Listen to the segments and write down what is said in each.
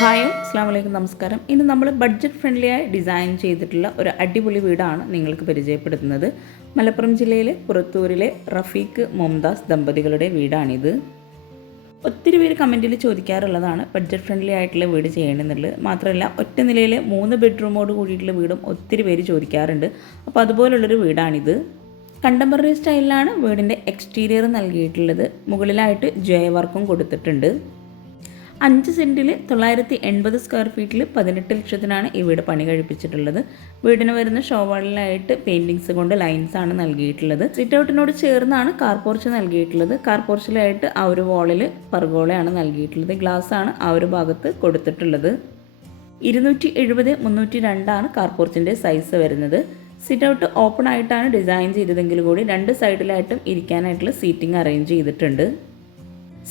Hi അസ്സാം വലൈക്കും നമസ്കാരം. ഇന്ന് നമ്മൾ ബഡ്ജറ്റ് ഫ്രണ്ട്ലി ആയി ഡിസൈൻ ചെയ്തിട്ടുള്ള ഒരു അടിപൊളി വീടാണ് നിങ്ങൾക്ക് പരിചയപ്പെടുത്തുന്നത്. മലപ്പുറം ജില്ലയിലെ പുറത്തൂരിലെ റഫീഖ് മുംതാസ് ദമ്പതികളുടെ വീടാണിത്. ഒത്തിരി പേര് കമന്റിൽ ചോദിക്കാറുള്ളതാണ് ബഡ്ജറ്റ് ഫ്രണ്ട്ലി ആയിട്ടുള്ള വീട് ചെയ്യണമെന്നുള്ളത്. മാത്രമല്ല ഒറ്റ നിലയിലെ മൂന്ന് ബെഡ്റൂമോട് കൂടിയിട്ടുള്ള വീടും ഒത്തിരി പേര് ചോദിക്കാറുണ്ട്. അപ്പോൾ അതുപോലുള്ളൊരു വീടാണിത്. കണ്ടംപററി സ്റ്റൈലിലാണ് വീടിന്റെ എക്സ്റ്റീരിയർ നൽകിയിട്ടുള്ളത്. മുകളിലായിട്ട് ജോയ് വർക്കും കൊടുത്തിട്ടുണ്ട്. അഞ്ച് സെന്റിൽ തൊള്ളായിരത്തി എൺപത് സ്ക്വയർ ഫീറ്റിൽ പതിനെട്ട് ലക്ഷത്തിനാണ് ഈ വീട് പണി കഴിപ്പിച്ചിട്ടുള്ളത്. വീടിന് വരുന്ന ഷോവാളിലായിട്ട് പെയിന്റിങ്സ് കൊണ്ട് ലൈൻസ് ആണ് നൽകിയിട്ടുള്ളത്. സിറ്റ് ഔട്ടിനോട് ചേർന്നാണ് കാർ പോർച്ച് നൽകിയിട്ടുള്ളത്. കാർ പോർച്ചിലായിട്ട് ആ ഒരു വാളിൽ പർഗോളയാണ് നൽകിയിട്ടുള്ളത്. ഗ്ലാസ് ആണ് ആ ഒരു ഭാഗത്ത് കൊടുത്തിട്ടുള്ളത്. ഇരുന്നൂറ്റി എഴുപത് മുന്നൂറ്റി രണ്ടാണ് കാർ പോർച്ചിന്റെ സൈസ് വരുന്നത്. സിറ്റ് ഔട്ട് ഓപ്പൺ ആയിട്ടാണ് ഡിസൈൻ ചെയ്തതെങ്കിൽ കൂടി രണ്ട് സൈഡിലായിട്ടും ഇരിക്കാനായിട്ടുള്ള സീറ്റിംഗ് അറേഞ്ച് ചെയ്തിട്ടുണ്ട്.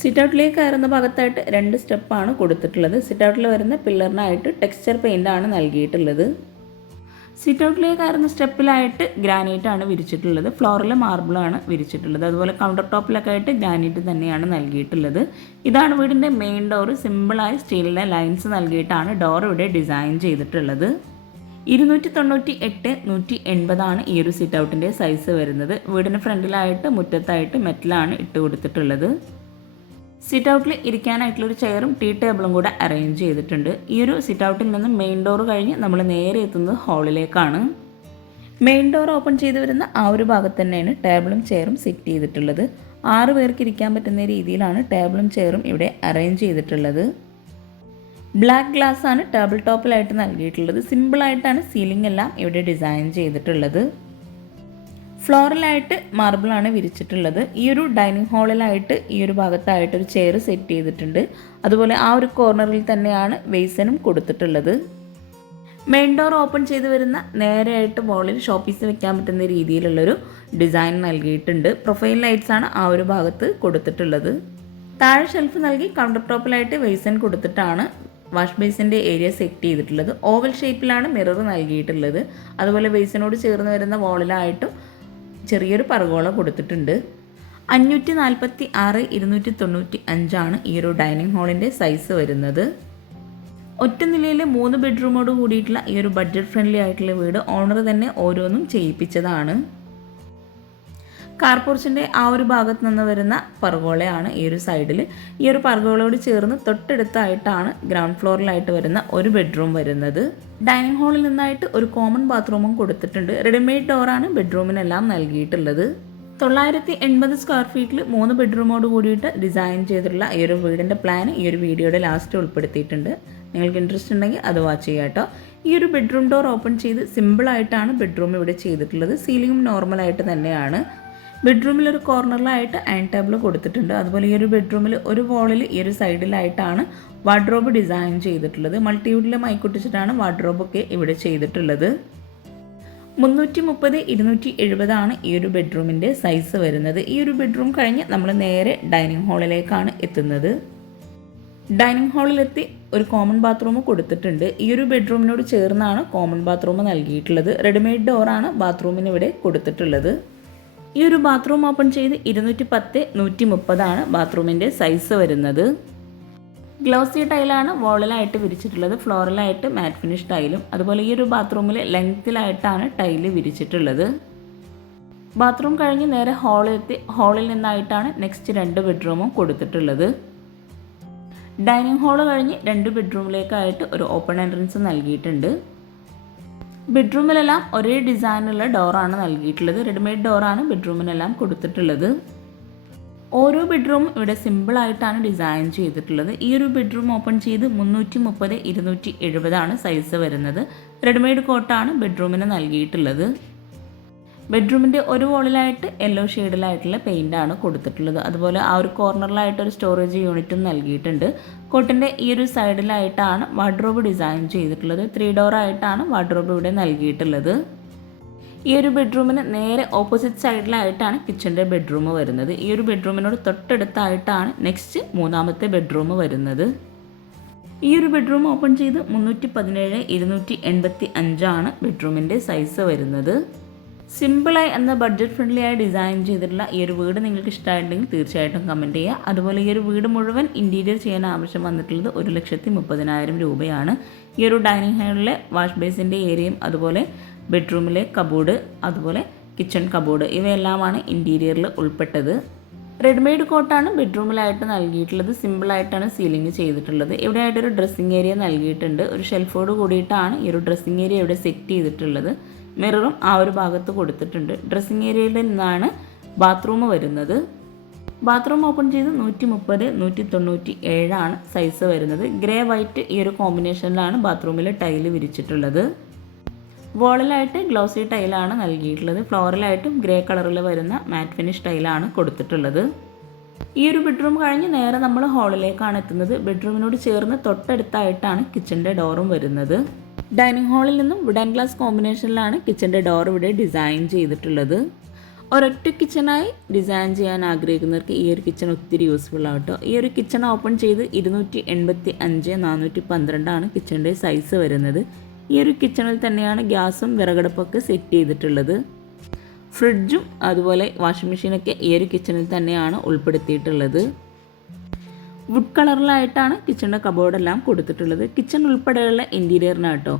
സിറ്റ് ഔട്ടിലേക്ക് കയറുന്ന ഭാഗത്തായിട്ട് രണ്ട് സ്റ്റെപ്പാണ് കൊടുത്തിട്ടുള്ളത്. സിറ്റ് ഔട്ടിൽ വരുന്ന പില്ലറിനായിട്ട് ടെക്സ്ചർ പെയിന്റ് ആണ് നൽകിയിട്ടുള്ളത്. സിറ്റ് ഔട്ടിലേക്ക് കയറുന്ന സ്റ്റെപ്പിലായിട്ട് ഗ്രാനൈറ്റ് ആണ് വിരിച്ചിട്ടുള്ളത്. ഫ്ലോറിൽ മാർബിളാണ് വിരിച്ചിട്ടുള്ളത്. അതുപോലെ കൗണ്ടർ ടോപ്പിലൊക്കെ ആയിട്ട് ഗ്രാനൈറ്റ് തന്നെയാണ് നൽകിയിട്ടുള്ളത്. ഇതാണ് വീടിന്റെ മെയിൻ ഡോറ് സിമ്പിളായ സ്റ്റീലിന്റെ ലൈൻസ് നൽകിയിട്ടാണ് ഡോർ ഇവിടെ ഡിസൈൻ ചെയ്തിട്ടുള്ളത്. ഇരുന്നൂറ്റി തൊണ്ണൂറ്റി എട്ട് നൂറ്റി എൺപതാണ് ഈ ഒരു സിറ്റ് ഔട്ടിന്റെ സൈസ് വരുന്നത്. വീടിന് ഫ്രണ്ടിലായിട്ട് മുറ്റത്തായിട്ട് മെറ്റലാണ് ഇട്ട് കൊടുത്തിട്ടുള്ളത്. സിറ്റ് ഔട്ടിൽ ഇരിക്കാനായിട്ടുള്ള ഒരു ചെയറും ടീ ടേബിളും കൂടെ അറേഞ്ച് ചെയ്തിട്ടുണ്ട്. ഈ ഒരു സിറ്റ് ഔട്ടിൽ നിന്ന് മെയിൻ ഡോർ കഴിഞ്ഞ് നമ്മൾ നേരെ എത്തുന്നത് ഹാളിലേക്കാണ് മെയിൻ ഡോർ ഓപ്പൺ ചെയ്ത് വരുന്ന ആ ഒരു ഭാഗത്ത് തന്നെയാണ് ടേബിളും ചെയറും സെറ്റ് ചെയ്തിട്ടുള്ളത്. ആറ് പേർക്ക് ഇരിക്കാൻ പറ്റുന്ന രീതിയിലാണ് ടേബിളും ചെയറും ഇവിടെ അറേഞ്ച് ചെയ്തിട്ടുള്ളത്. ബ്ലാക്ക് ഗ്ലാസ് ആണ് ടേബിൾ ടോപ്പിലായിട്ട് നൽകിയിട്ടുള്ളത്. സിമ്പിളായിട്ടാണ് സീലിംഗ് എല്ലാം ഇവിടെ ഡിസൈൻ ചെയ്തിട്ടുള്ളത്. ഫ്ലോറിലായിട്ട് മാർബിളാണ് വിരിച്ചിട്ടുള്ളത്. ഈ ഒരു ഡൈനിങ് ഹാളിലായിട്ട് ഈ ഒരു ഭാഗത്തായിട്ട് ഒരു ചെയർ സെറ്റ് ചെയ്തിട്ടുണ്ട്. അതുപോലെ ആ ഒരു കോർണറിൽ തന്നെയാണ് വെയ്സനും കൊടുത്തിട്ടുള്ളത്. മെയിൻ ഡോർ ഓപ്പൺ ചെയ്ത് വരുന്ന നേരെയായിട്ട് വോളിൽ ഷോപ്പീസ് വെക്കാൻ പറ്റുന്ന രീതിയിലുള്ളൊരു ഡിസൈൻ നൽകിയിട്ടുണ്ട്. പ്രൊഫൈൽ ലൈറ്റ്സ് ആണ് ആ ഒരു ഭാഗത്ത് കൊടുത്തിട്ടുള്ളത്. താഴെ ഷെൽഫ് നൽകി കൗണ്ടർ ടോപ്പിലായിട്ട് വെയ്സൻ കൊടുത്തിട്ടാണ് വാഷ് ബേസിന്റെ ഏരിയ സെറ്റ് ചെയ്തിട്ടുള്ളത്. ഓവൽ ഷേപ്പിലാണ് മിറർ നൽകിയിട്ടുള്ളത്. അതുപോലെ ബേസിനോട് ചേർന്ന് വരുന്ന വോളിലായിട്ടും ചെറിയൊരു പറകോള കൊടുത്തിട്ടുണ്ട്. അഞ്ഞൂറ്റി നാൽപ്പത്തി ആറ് ഇരുന്നൂറ്റി തൊണ്ണൂറ്റി അഞ്ചാണ് ഈ ഒരു ഡൈനിങ് ഹാളിന്റെ സൈസ് വരുന്നത്. ഒറ്റ നിലയിൽ മൂന്ന് ബെഡ്റൂമോട് കൂടിയിട്ടുള്ള ഈ ഒരു ബഡ്ജറ്റ് ഫ്രണ്ട്ലി ആയിട്ടുള്ള വീട് ഓണർ തന്നെ ഓരോന്നും ചെയ്യിപ്പിച്ചതാണ്. കാർപോർച്ചിന്റെ ആ ഒരു ഭാഗത്ത് നിന്ന് വരുന്ന പർഗോളയാണ് ഈ ഒരു സൈഡിൽ ഈ ഒരു പർഗോളയോട് ചേർന്ന് തൊട്ടടുത്തായിട്ടാണ് ഗ്രൗണ്ട് ഫ്ലോറിലായിട്ട് വരുന്ന ഒരു ബെഡ്റൂം വരുന്നത്. ഡൈനിങ് ഹാളിൽ നിന്നായിട്ട് ഒരു കോമൺ ബാത്റൂമും കൊടുത്തിട്ടുണ്ട്. റെഡിമെയ്ഡ് ഡോറാണ് ബെഡ്റൂമിനെല്ലാം നൽകിയിട്ടുള്ളത്. തൊള്ളായിരത്തി എൺപത് സ്ക്വയർ ഫീറ്റിൽ മൂന്ന് ബെഡ്റൂമോട് കൂടിയിട്ട് ഡിസൈൻ ചെയ്തിട്ടുള്ള ഈ ഒരു വീടിന്റെ പ്ലാൻ ഈ ഒരു വീഡിയോയുടെ ലാസ്റ്റ് ഉൾപ്പെടുത്തിയിട്ടുണ്ട്. നിങ്ങൾക്ക് ഇൻട്രസ്റ്റ് ഉണ്ടെങ്കിൽ അത് വാച്ച് ചെയ്യാം കേട്ടോ ഈ ഒരു ബെഡ്റൂം ഡോർ ഓപ്പൺ ചെയ്ത് സിമ്പിളായിട്ടാണ് ബെഡ്റൂം ഇവിടെ ചെയ്തിട്ടുള്ളത്. സീലിംഗും നോർമലായിട്ട് തന്നെയാണ്. ബെഡ്റൂമിൽ ഒരു കോർണറിലായിട്ട് അയൺ ടേബിൾ കൊടുത്തിട്ടുണ്ട്. അതുപോലെ ഈ ഒരു ബെഡ്റൂമിൽ ഒരു വോളിൽ ഈ ഒരു സൈഡിലായിട്ടാണ് വാർഡ്രോബ് ഡിസൈൻ ചെയ്തിട്ടുള്ളത്. മൾട്ടിവുഡിൽ മൈക്കൊട്ടിച്ചിട്ടാണ് വാർഡ്രോബൊക്കെ ഇവിടെ ചെയ്തിട്ടുള്ളത്. മുന്നൂറ്റി മുപ്പത് ഇരുന്നൂറ്റി എഴുപതാണ് ഈ ഒരു ബെഡ്റൂമിന്റെ സൈസ് വരുന്നത്. ഈ ഒരു ബെഡ്റൂം കഴിഞ്ഞ് നമ്മൾ നേരെ ഡൈനിങ് ഹാളിലേക്കാണ് എത്തുന്നത്. ഡൈനിങ് ഹാളിലെത്തി ഒരു കോമൺ ബാത്റൂം കൊടുത്തിട്ടുണ്ട്. ഈ ഒരു ബെഡ്റൂമിനോട് ചേർന്നാണ് കോമൺ ബാത്റൂം നൽകിയിട്ടുള്ളത്. റെഡിമെയ്ഡ് ഡോറാണ് ബാത്റൂമിന് ഇവിടെ കൊടുത്തിട്ടുള്ളത്. ഈ ഒരു ബാത്റൂം ഓപ്പൺ ചെയ്ത് ഇരുന്നൂറ്റി പത്ത് നൂറ്റി മുപ്പതാണ് ബാത്റൂമിന്റെ സൈസ് വരുന്നത് ഗ്ലോസി ടൈലാണ് വോളിലായിട്ട് വിരിച്ചിട്ടുള്ളത് ഫ്ലോറിലായിട്ട് മാറ്റ് ഫിനിഷ് ടൈലും അതുപോലെ ഈ ഒരു ബാത്റൂമിൽ ലെങ്ത്തിലായിട്ടാണ് ടൈൽ വിരിച്ചിട്ടുള്ളത്. ബാത്റൂം കഴിഞ്ഞ് നേരെ ഹാളിലെത്തി ഹാളിൽ നിന്നായിട്ടാണ് നെക്സ്റ്റ് രണ്ട് ബെഡ്റൂമും കൊടുത്തിട്ടുള്ളത്. ഡൈനിങ് ഹാൾ കഴിഞ്ഞ് രണ്ട് ബെഡ്റൂമിലേക്കായിട്ട് ഒരു ഓപ്പൺ എൻട്രൻസ് നൽകിയിട്ടുണ്ട്. ബെഡ്റൂമിലെല്ലാം ഒരേ ഡിസൈനുള്ള ഡോറാണ് നൽകിയിട്ടുള്ളത്. റെഡിമെയ്ഡ് ഡോറാണ് ബെഡ്റൂമിനെല്ലാം കൊടുത്തിട്ടുള്ളത്. ഓരോ ബെഡ്റൂം ഇവിടെ സിമ്പിളായിട്ടാണ് ഡിസൈൻ ചെയ്തിട്ടുള്ളത്. ഈ ഒരു ബെഡ്റൂം ഓപ്പൺ ചെയ്ത് മുന്നൂറ്റി മുപ്പത് ഇരുന്നൂറ്റി എഴുപതാണ് സൈസ് വരുന്നത്. റെഡിമെയ്ഡ് കോട്ടാണ് ബെഡ്റൂമിന് നൽകിയിട്ടുള്ളത്. ബെഡ്റൂമിന്റെ ഒരു വോളിലായിട്ട് യെല്ലോ ഷെയ്ഡിലായിട്ടുള്ള പെയിന്റാണ് കൊടുത്തിട്ടുള്ളത്. അതുപോലെ ആ ഒരു കോർണറിലായിട്ട് ഒരു സ്റ്റോറേജ് യൂണിറ്റും നൽകിയിട്ടുണ്ട്. കോട്ടിന്റെ ഈ ഒരു സൈഡിലായിട്ടാണ് വാർഡ്രോബ് ഡിസൈൻ ചെയ്തിട്ടുള്ളത്. ത്രീ ഡോറായിട്ടാണ് വാർഡ്രോബ് ഇവിടെ നൽകിയിട്ടുള്ളത്. ഈ ഒരു ബെഡ്റൂമിന് നേരെ ഓപ്പോസിറ്റ് സൈഡിലായിട്ടാണ് കിച്ചന്റെ ബെഡ്റൂം വരുന്നത്. ഈ ഒരു ബെഡ്റൂമിനോട് തൊട്ടടുത്തായിട്ടാണ് നെക്സ്റ്റ് മൂന്നാമത്തെ ബെഡ്റൂം വരുന്നത്. ഈ ഒരു ബെഡ്റൂം ഓപ്പൺ ചെയ്ത് മുന്നൂറ്റി പതിനേഴ് ഇരുന്നൂറ്റി എൺപത്തി അഞ്ചാണ് ബെഡ്റൂമിന്റെ സൈസ് വരുന്നത്. സിമ്പിളായി എന്നാൽ ബഡ്ജറ്റ് ഫ്രണ്ട്ലി ആയി ഡിസൈൻ ചെയ്തിട്ടുള്ള ഈ ഒരു വീട് നിങ്ങൾക്ക് ഇഷ്ടമായിട്ടുണ്ടെങ്കിൽ തീർച്ചയായിട്ടും കമന്റ് ചെയ്യുക. അതുപോലെ ഈ ഒരു വീട് മുഴുവൻ ഇന്റീരിയർ ചെയ്യാൻ ആവശ്യം വന്നിട്ടുള്ളത് ഒരു ലക്ഷത്തി മുപ്പതിനായിരം രൂപയാണ്. ഈ ഒരു ഡൈനിങ് ഹാളിലെ വാഷ് ബേസിന്റെ ഏരിയയും അതുപോലെ ബെഡ്റൂമിലെ കബോർഡ് അതുപോലെ കിച്ചൺ കബോർഡ് ഇവയെല്ലാമാണ് ഇന്റീരിയറിൽ ഉൾപ്പെട്ടത്. റെഡിമെയ്ഡ് കോട്ടാണ് ബെഡ്റൂമിലായിട്ട് നൽകിയിട്ടുള്ളത്. സിമ്പിളായിട്ടാണ് സീലിംഗ് ചെയ്തിട്ടുള്ളത്. ഇവിടെ ആയിട്ടൊരു ഡ്രസ്സിങ് ഏരിയ നൽകിയിട്ടുണ്ട്. ഒരു ഷെൽഫോട് കൂടിയിട്ടാണ് ഈ ഒരു ഡ്രസ്സിങ് ഏരിയ ഇവിടെ സെറ്റ് ചെയ്തിട്ടുള്ളത്. മിററും ആ ഒരു ഭാഗത്ത് കൊടുത്തിട്ടുണ്ട്. ഡ്രസ്സിങ് ഏരിയയിൽ നിന്നാണ് ബാത്റൂം വരുന്നത്. ബാത്റൂം ഓപ്പൺ ചെയ്ത് നൂറ്റി മുപ്പത് നൂറ്റി തൊണ്ണൂറ്റി ഏഴാണ് സൈസ് വരുന്നത്. ഗ്രേ വൈറ്റ് ഈ ഒരു കോമ്പിനേഷനിലാണ് ബാത്റൂമിൽ ടൈൽ വിരിച്ചിട്ടുള്ളത്. വോളിലായിട്ട് ഗ്ലോസി ടൈലാണ് നൽകിയിട്ടുള്ളത്. ഫ്ലോറിലായിട്ടും ഗ്രേ കളറിൽ വരുന്ന മാറ്റ് ഫിനിഷ് ടൈലാണ് കൊടുത്തിട്ടുള്ളത്. ഈ ഒരു ബെഡ്റൂം കഴിഞ്ഞ് നേരെ നമ്മൾ ഹാളിലേക്കാണ് എത്തുന്നത്. ബെഡ്റൂമിനോട് ചേർന്ന് തൊട്ടടുത്തായിട്ടാണ് കിച്ചന്റെ ഡോറും വരുന്നത്. ഡൈനിങ് ഹാളിൽ നിന്നും വുഡൻ ഗ്ലാസ് കോമ്പിനേഷനിലാണ് കിച്ചന്റെ ഡോർ ഇവിടെ ഡിസൈൻ ചെയ്തിട്ടുള്ളത്. ഒരൊറ്റ കിച്ചണായി ഡിസൈൻ ചെയ്യാൻ ആഗ്രഹിക്കുന്നവർക്ക് ഈ ഒരു കിച്ചൺ ഒത്തിരി യൂസ്ഫുൾ ആവട്ടോ ഈ ഒരു കിച്ചൺ ഓപ്പൺ ചെയ്ത് ഇരുന്നൂറ്റി എൺപത്തി അഞ്ച് നാനൂറ്റി പന്ത്രണ്ടാണ് കിച്ചന്റെ സൈസ് വരുന്നത്. ഈ ഒരു കിച്ചണിൽ തന്നെയാണ് ഗ്യാസും വിറകടുപ്പൊക്കെ സെറ്റ് ചെയ്തിട്ടുള്ളത്. ഫ്രിഡ്ജും അതുപോലെ വാഷിംഗ് മെഷീനൊക്കെ ഈ ഒരു കിച്ചണിൽ തന്നെയാണ് ഉൾപ്പെടുത്തിയിട്ടുള്ളത്. വുഡ് കളറിലായിട്ടാണ് കിച്ചണിന്റെ കബോർഡെല്ലാം കൊടുത്തിട്ടുള്ളത്. കിച്ചൺ ഉൾപ്പെടെയുള്ള ഇന്റീരിയറിന് കേട്ടോ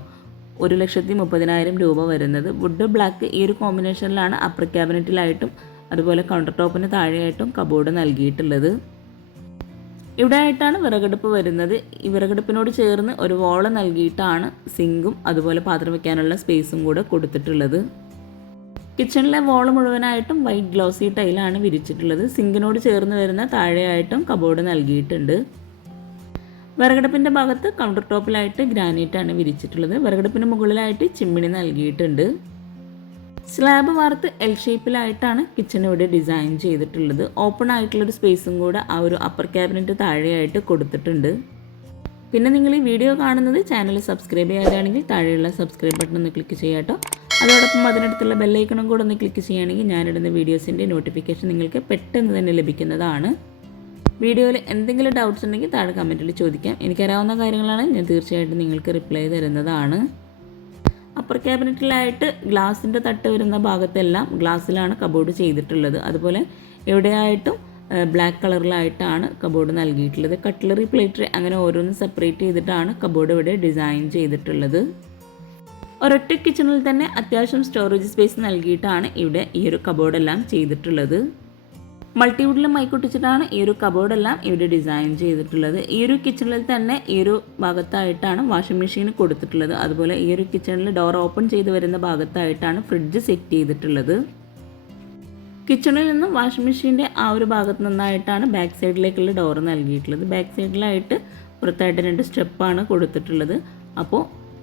ഒരു ലക്ഷത്തി മുപ്പതിനായിരം രൂപ വരുന്നത്. വുഡ് ബ്ലാക്ക് ഈ ഒരു കോമ്പിനേഷനിലാണ് അപ്പർ ക്യാബിനറ്റിലായിട്ടും അതുപോലെ കൗണ്ടർ ടോപ്പിന് താഴെയായിട്ടും കബോർഡ് നൽകിയിട്ടുള്ളത്. ഇവിടെ ആയിട്ടാണ് വിറകടുപ്പ് വരുന്നത്. ഈ വിറകടുപ്പിനോട് ചേർന്ന് ഒരു വോള നൽകിയിട്ടാണ് സിങ്കും അതുപോലെ പാത്രം വയ്ക്കാനുള്ള സ്പേസും കൂടെ കൊടുത്തിട്ടുള്ളത്. കിച്ചണിലെ വോൾ മുഴുവനായിട്ടും വൈറ്റ് ഗ്ലോസി ടൈലാണ് വിരിച്ചിട്ടുള്ളത്. സിങ്കിനോട് ചേർന്ന് വരുന്ന താഴെയായിട്ടും കബോർഡ് നൽകിയിട്ടുണ്ട്. വിറകടുപ്പിന്റെ ഭാഗത്ത് കൗണ്ടർ ടോപ്പിലായിട്ട് ഗ്രാനൈറ്റാണ് വിരിച്ചിട്ടുള്ളത്. വിറകടുപ്പിന് മുകളിലായിട്ട് ചിമ്മിണി നൽകിയിട്ടുണ്ട്. സ്ലാബ് വാർത്ത് എൽ ഷേപ്പിലായിട്ടാണ് കിച്ചൺ ഇവിടെ ഡിസൈൻ ചെയ്തിട്ടുള്ളത്. ഓപ്പൺ ആയിട്ടുള്ളൊരു സ്പേസും കൂടെ ആ ഒരു അപ്പർ ക്യാബിനറ്റ് താഴെയായിട്ട് കൊടുത്തിട്ടുണ്ട്. പിന്നെ നിങ്ങൾ ഈ വീഡിയോ കാണുന്നത് ചാനൽ സബ്സ്ക്രൈബ് ചെയ്യാതാണെങ്കിൽ താഴെയുള്ള സബ്സ്ക്രൈബ് ബട്ടൺ ഒന്ന് ക്ലിക്ക് ചെയ്യാട്ടോ അതോടൊപ്പം അതിനടുത്തുള്ള ബെല്ലൈക്കണും കൂടെ ഒന്ന് ക്ലിക്ക് ചെയ്യുകയാണെങ്കിൽ ഞാനിടുന്ന വീഡിയോസിന്റെ നോട്ടിഫിക്കേഷൻ നിങ്ങൾക്ക് പെട്ടെന്ന് തന്നെ ലഭിക്കുന്നതാണ്. വീഡിയോയിൽ എന്തെങ്കിലും ഡൗട്ട്സ് ഉണ്ടെങ്കിൽ താഴെ കമന്റിൽ ചോദിക്കാം. എനിക്കറിയാവുന്ന കാര്യങ്ങളാണ്. ഞാൻ തീർച്ചയായിട്ടും നിങ്ങൾക്ക് റിപ്ലൈ തരുന്നതാണ്. അപ്പർ ക്യാബിനറ്റിലായിട്ട് ഗ്ലാസിന്റെ തട്ട് വരുന്ന ഭാഗത്തെല്ലാം ഗ്ലാസ്സിലാണ് കബോർഡ് ചെയ്തിട്ടുള്ളത്. അതുപോലെ എവിടെയായിട്ടും ബ്ലാക്ക് കളറിലായിട്ടാണ് കബോർഡ് നൽകിയിട്ടുള്ളത്. കട്ട്ലറി പ്ലേറ്റ് അങ്ങനെ ഓരോന്നും സെപ്പറേറ്റ് ചെയ്തിട്ടാണ് കബോർഡ് ഇവിടെ ഡിസൈൻ ചെയ്തിട്ടുള്ളത്. ഒരൊറ്റ കിച്ചണിൽ തന്നെ അത്യാവശ്യം സ്റ്റോറേജ് സ്പേസ് നൽകിയിട്ടാണ് ഇവിടെ ഈ ഒരു കബോർഡെല്ലാം ചെയ്തിട്ടുള്ളത്. മൾട്ടിവുഡിൽ മൈക്കൊട്ടിച്ചിട്ടാണ് ഈ ഒരു കബോർഡെല്ലാം ഇവിടെ ഡിസൈൻ ചെയ്തിട്ടുള്ളത്. ഈ ഒരു കിച്ചണിൽ തന്നെ ഈ ഒരു ഭാഗത്തായിട്ടാണ് വാഷിംഗ് മെഷീൻ കൊടുത്തിട്ടുള്ളത്. അതുപോലെ ഈ ഒരു കിച്ചണിൽ ഡോർ ഓപ്പൺ ചെയ്ത് വരുന്ന ഭാഗത്തായിട്ടാണ് ഫ്രിഡ്ജ് സെറ്റ് ചെയ്തിട്ടുള്ളത്. കിച്ചണിൽ നിന്നും വാഷിംഗ് മെഷീന്റെ ആ ഒരു ഭാഗത്ത് നിന്നായിട്ടാണ് ബാക്ക് സൈഡിലേക്കുള്ള ഡോർ നൽകിയിട്ടുള്ളത്. ബാക്ക് സൈഡിലായിട്ട് പുറത്തായിട്ട് രണ്ട് സ്റ്റെപ്പാണ് കൊടുത്തിട്ടുള്ളത്. അപ്പോൾ